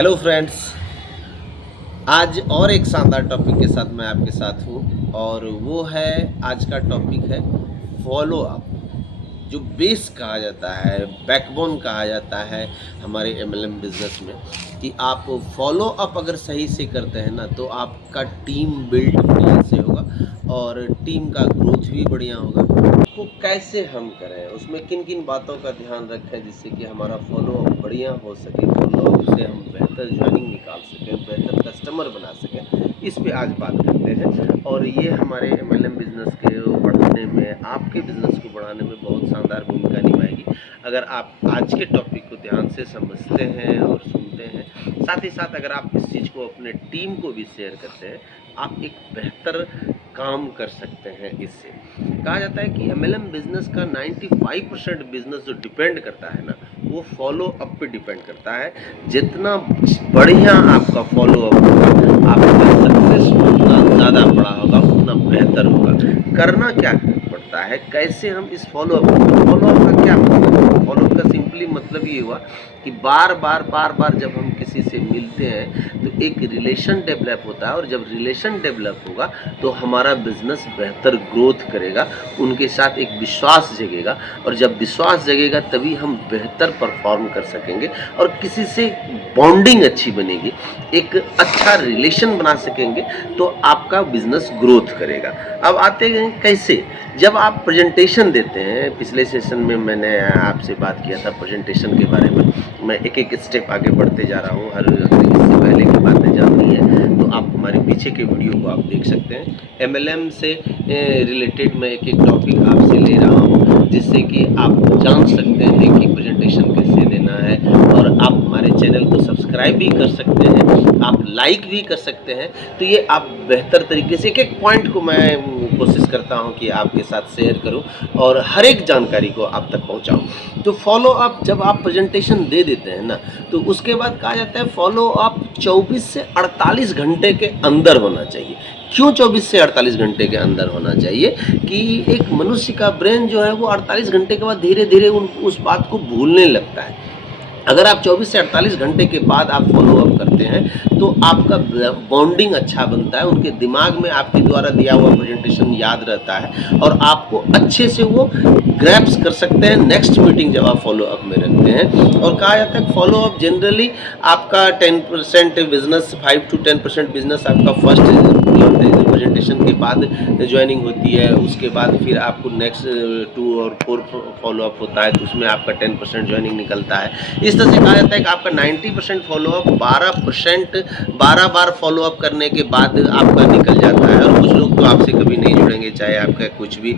Hello friends, आज और एक शानदार टॉपिक के साथ मैं आपके साथ हूँ और वो है आज का टॉपिक है फॉलो अप। जो बेस कहा जाता है, बैकबोन कहा जाता है हमारे एमएलएम बिजनेस में कि आप फॉलो अप अगर सही से करते हैं ना तो आपका टीम बिल्ड बढ़िया से होगा और टीम का ग्रोथ भी बढ़िया होगा। तो कैसे हम करें, उसमें किन किन बातों का ध्यान रखें जिससे कि हमारा फॉलो अप बढ़िया हो सके, फॉलो अप से हम बेहतर ज्वाइनिंग निकाल सकें, बेहतर कस्टमर बना सकें, इस पे आज बात करते हैं। और ये हमारे एमएलएम बिजनेस के बढ़ाने में, आपके बिजनेस को बढ़ाने में बहुत शानदार भूमिका निभाएगी अगर आप आज के टॉपिक को ध्यान से समझते हैं और सुनते हैं। साथ ही साथ अगर आप इस चीज़ को अपने टीम को भी शेयर करते हैं, आप एक बेहतर काम कर सकते हैं। इससे कहा जाता है कि एमएलएम बिजनेस का 95% बिजनेस जो डिपेंड करता है ना, वो फॉलो अप पे डिपेंड करता है। जितना बढ़िया आपका फॉलो अप होगा, आपका सक्सेस उतना ज़्यादा बड़ा होगा, उतना बेहतर होगा। करना क्या पड़ता है, कैसे हम इस फॉलो अप का क्या मतलब है? फॉलो अप का सिंपली मतलब ये हुआ कि बार बार जब हम किसी से मिलते हैं तो एक रिलेशन डेवलप होता है और जब रिलेशन डेवलप होगा तो हमारा बिजनेस बेहतर ग्रोथ करेगा, उनके साथ एक विश्वास जगेगा और जब विश्वास जगेगा तभी हम बेहतर परफॉर्म कर सकेंगे और किसी से बॉन्डिंग अच्छी बनेगी, एक अच्छा रिलेशन बना सकेंगे तो आपका बिजनेस ग्रोथ करेगा। अब आते हैं कैसे, जब आप प्रेजेंटेशन देते हैं, पिछले सेशन में मैंने आपसे बात किया था प्रेजेंटेशन के बारे में, मैं एक एक स्टेप आगे बढ़ते जा रहा हूँ। हर इससे पहले की बातें जाननी है तो आप हमारे पीछे के वीडियो को आप देख सकते हैं। एमएलएम से रिलेटेड मैं एक एक टॉपिक आपसे ले रहा हूँ जिससे कि आप जान सकते हैं कि प्रेजेंटेशन कैसे देना है और आप हमारे चैनल को सब्सक्राइब भी कर सकते हैं, आप लाइक भी कर सकते हैं। तो ये आप बेहतर तरीके से एक एक पॉइंट को मैं कोशिश करता हूँ कि आपके साथ शेयर करूँ और हर एक जानकारी को आप तक पहुँचाऊँ। तो फॉलो अप जब आप प्रेजेंटेशन दे देते हैं ना तो उसके बाद कहा जाता है फॉलो अप 24 से 48 घंटे के अंदर होना चाहिए। क्यों 24 से 48 घंटे के अंदर होना चाहिए? कि एक मनुष्य का ब्रेन जो है वो 48 घंटे के बाद धीरे धीरे उस बात को भूलने लगता है। अगर आप 24 से 48 घंटे के बाद आप फॉलो अप करते हैं तो आपका बॉन्डिंग अच्छा बनता है, उनके दिमाग में आपके द्वारा दिया हुआ प्रेजेंटेशन याद रहता है और आपको अच्छे से वो ग्रैप्स कर सकते हैं नेक्स्ट मीटिंग जब आप फॉलो अप में रखते हैं। और कहा जाता है फॉलो अप जनरली आपका 10% बिजनेस, 5 to 10% बिजनेस आपका फर्स्ट प्रेजेंटेशन के बाद ज्वाइनिंग होती है, उसके बाद फिर आपको नेक्स्ट 2 और 4 फॉलो अप होता है तो उसमें आपका 10% ज्वाइनिंग निकलता है। इस तरह से कहा जाता है कि आपका 90% फॉलो अप 12% 12 बार फॉलो अप करने के बाद आपका निकल जाता है। और कुछ लोग तो आपसे कभी नहीं जुड़ेंगे, चाहे आपका कुछ भी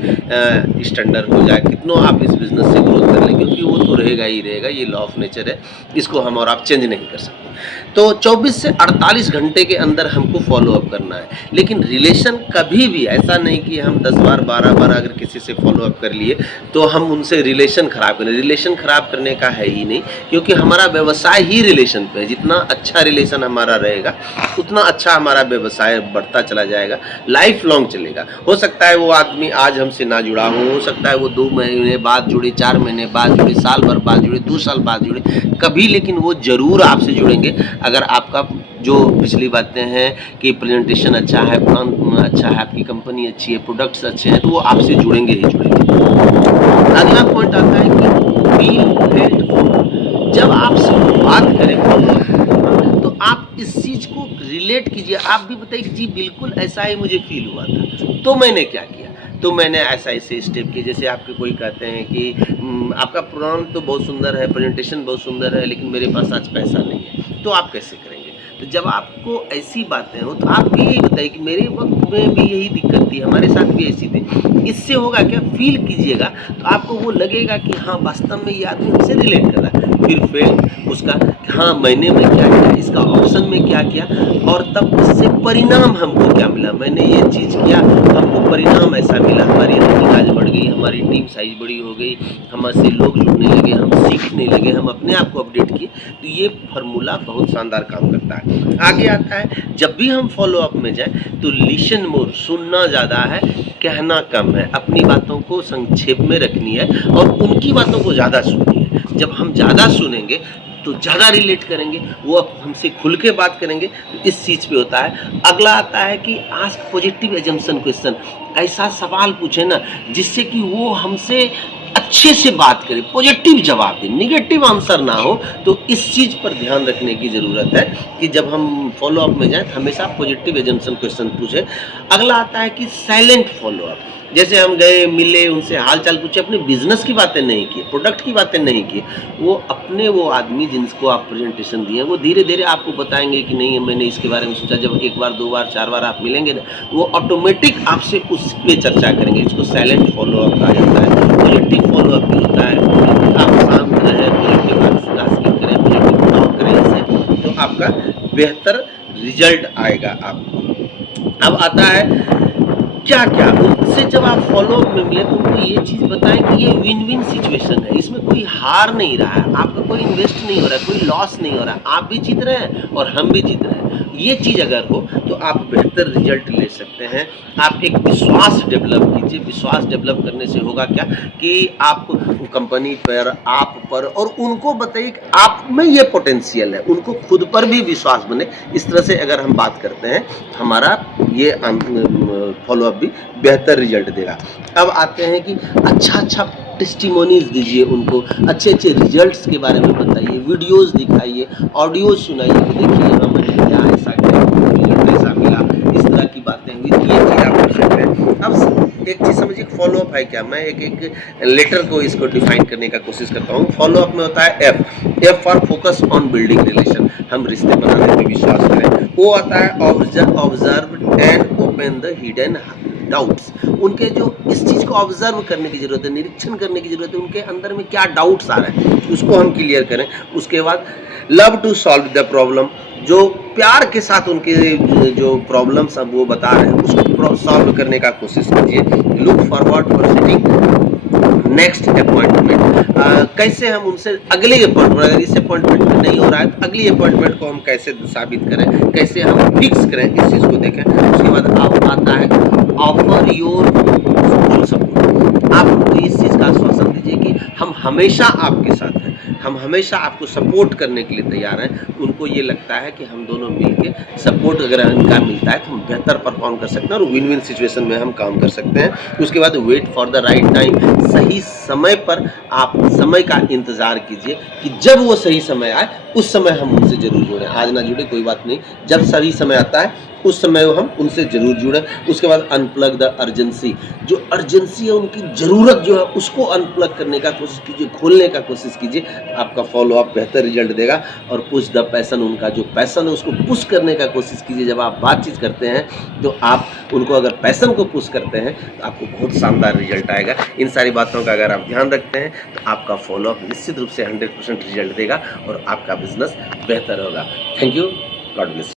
स्टैंडर्ड हो जाए, कितनों आप इस बिजनेस से ग्रोथ कर लें, क्योंकि वो तो रहेगा ही रहेगा, ये लॉ ऑफ नेचर है, इसको हम और आप चेंज नहीं कर सकते। तो 24 से 48 घंटे के अंदर हमको फॉलो अप करना है। लेकिन रिलेशन कभी भी ऐसा नहीं कि हम 10 बार 12 बार अगर किसी से फॉलो अप कर लिए तो हम उनसे रिलेशन खराब करें। रिलेशन खराब करने का है ही नहीं, क्योंकि हमारा व्यवसाय ही रिलेशन पे है। जितना अच्छा रिलेशन हमारा रहेगा उतना अच्छा हमारा व्यवसाय बढ़ता चला जाएगा, लाइफ लॉन्ग चलेगा। हो सकता है वो आदमी आज हमसे ना जुड़ा हो सकता है वो 2 महीने बाद जुड़े, 4 महीने बाद जुड़े, साल भर बाद जुड़े, 2 साल बाद जुड़े, कभी, लेकिन वो ज़रूर आपसे जुड़ेंगे अगर आपका जो पिछली बातें हैं कि प्रेजेंटेशन अच्छा है, प्लान अच्छा है, आपकी कंपनी अच्छी है, प्रोडक्ट्स अच्छे हैं, तो वो आपसे जुड़ेंगे ही जुड़ेंगे। अगला पॉइंट आता है कि फील हेल्पफुल। जब आप बात करें तो आप इस चीज़ को रिलेट कीजिए, आप भी बताइए कि जी बिल्कुल ऐसा ही मुझे फील हुआ था, तो मैंने क्या किया, तो मैंने ऐसे स्टेप किए। जैसे आपके कोई कहते हैं कि आपका प्लान तो बहुत सुंदर है, प्रेजेंटेशन बहुत सुंदर है, लेकिन मेरे पास आज पैसा नहीं है, तो आप कैसे करेंगे? तो जब आपको ऐसी बातें हो तो आप भी यही बताइए कि मेरे वक्त में भी यही दिक्कत थी, हमारे साथ भी ऐसी थी। इससे होगा क्या, फील कीजिएगा तो आपको वो लगेगा कि हाँ वास्तव में ये आदमी हमसे रिलेट कर रहा है। फिर उसका हाँ मैंने में क्या किया, इसका ऑप्शन में क्या किया और तब इससे परिणाम हमको क्या मिला, मैंने ये चीज़ किया, हमको परिणाम ऐसा मिला, हमारी रनिंग आज बढ़ गई, हमारी टीम साइज बड़ी हो गई, हमसे लोग जुड़ने लगे, हम सीखने लगे, हम अपने आप को अपडेट किए। तो ये फार्मूला बहुत शानदार काम करता है। आगे आता है जब भी हम फॉलो अप में जाए तो लिसन मोर, सुनना ज़्यादा है, कहना कम है। अपनी बातों को संक्षेप में रखनी है और उनकी बातों को ज़्यादा सुननी है। जब हम ज़्यादा सुनेंगे तो ज़्यादा रिलेट करेंगे, वो अब हमसे खुल के बात करेंगे, तो इस चीज़ पे होता है। अगला आता है कि आस्क पॉजिटिव एजम्पशन क्वेश्चन, ऐसा सवाल पूछे ना जिससे कि वो हमसे अच्छे से बात करे, पॉजिटिव जवाब दे, नेगेटिव आंसर ना हो। तो इस चीज़ पर ध्यान रखने की ज़रूरत है कि जब हम फॉलो अप में जाएँ, हमेशा पॉजिटिव एजम्पशन क्वेश्चन पूछें। अगला आता है कि साइलेंट फॉलो अप, जैसे हम गए, मिले, उनसे हाल-चाल पूछे, अपने बिज़नेस की बातें नहीं की, प्रोडक्ट की बातें नहीं की। वो अपने वो आदमी जिनको आप प्रेज़ेंटेशन दिए, वो धीरे-धीरे आपको बताएँगे कि नहीं मैंने इसके बारे में सोचा। जब 1 बार, 2 बार, 4 बार आप मिलेंगे ना, वो ऑटोमेटिक आपसे उस पे चर्चा करेंगे। इसको साइलेंट फॉलो अप कहा जाता है। पॉजिटिव फॉलो अप भी होता है, आप शांत रहें, पॉजिटिव आस्किंग करें, पॉजिटिव टॉक करें इससे, तो आपका बेहतर रिज़ल्ट आएगा आपको। अब आता है क्या-क्या उनसे जब आप फ़ॉलो अप में मिले तो उनको ये चीज़ बताएँ कि ये विन-विन सिचुएशन है, इसमें कोई हार नहीं रहा है, आपका कोई इन्वेस्ट नहीं हो रहा है, कोई लॉस नहीं हो रहा है, आप भी जीत रहे हैं और हम भी जीत रहे हैं। ये चीज़ अगर हो तो आप बेहतर रिज़ल्ट ले सकते हैं। आप एक विश्वास डेवलप कीजिए, विश्वास डेवलप करने से होगा क्या कि आप कंपनी पर, आप पर और उनको बताइए कि आप में ये पोटेंशियल है, उनको खुद पर भी विश्वास बने। इस तरह से अगर हम बात करते हैं, हमारा ये फॉलो अप भी बेहतर रिजल्ट देगा। अब आते हैं कि अच्छा-अच्छा टेस्टिमोनीज़ दीजिए उनको, अच्छे-अच्छे रिजल्ट्स के बारे में बताइए, वीडियोज़ दिखाइए, ऑडियोज़ सुनाइए कि देखिए हाँ, मैंने किया, ऐसा किया, रिजल्ट ऐसा मिला, इस तरह की बातें हुई, ये चीज़ आप कर सकते हैं। अब एक चीज़ समझिए फॉलो अप है क्या? मैं एक लेटर को इसको डिफाइन करने का कोशिश करता हूँ। फॉलो अप में होता है F for focus on building relation, हम रिश्ते बनाने पे विश्वास करें। ओ आता है observe and open the hidden doubts, उनके जो इस चीज़ को ऑब्जर्व करने की ज़रूरत है, निरीक्षण करने की ज़रूरत है, उनके अंदर में क्या डाउट्स आ रहे हैं उसको हम क्लियर करें। उसके बाद love to solve the problem, जो प्यार के साथ उनके जो प्रॉब्लम्स अब वो बता रहे हैं उसको सॉल्व करने का कोशिश कीजिए। Look forward for sitting next appointment, कैसे हम उनसे अगले अपॉइंटमेंट, अगर इस अपॉइंटमेंट में नहीं हो रहा है तो अगली अपॉइंटमेंट को हम कैसे साबित करें, कैसे हम फिक्स करें, इस चीज़ को देखें। उसके बाद आता है ऑफर योर फुल सपोर्ट, आप उनको इस चीज़ का आश्वासन दीजिए कि हम हमेशा आपके साथ हैं, हम हमेशा आपको सपोर्ट करने के लिए तैयार हैं। उनको ये लगता है कि हम दोनों मिलके सपोर्ट अगर इनका मिलता है तो हम बेहतर परफॉर्म कर सकते हैं और विन विन सिचुएशन में हम काम कर सकते हैं। उसके बाद wait for the right time, सही समय पर आप समय का इंतज़ार कीजिए कि जब वो सही समय आए उस समय हम उनसे ज़रूर जुड़ें। आज ना जुड़े कोई बात नहीं, जब सही समय आता है उस समय हम उनसे ज़रूर जुड़ें। उसके बाद अनप्लग द अर्जेंसी, जो अर्जेंसी है उनकी ज़रूरत जो है उसको अनप्लग करने का कोशिश कीजिए, खोलने का कोशिश कीजिए, आपका फॉलो अप बेहतर रिजल्ट देगा। और पुश द पैशन, उनका जो पैशन है उसको पुश करने का कोशिश कीजिए। जब आप बातचीत करते हैं तो आप उनको अगर पैशन को पुश करते हैं तो आपको बहुत शानदार रिजल्ट आएगा। इन सारी बातों का अगर आप ध्यान रखते हैं तो आपका फॉलो अप निश्चित रूप से 100% रिजल्ट देगा और आपका बिजनेस बेहतर होगा। Thank you, God bless.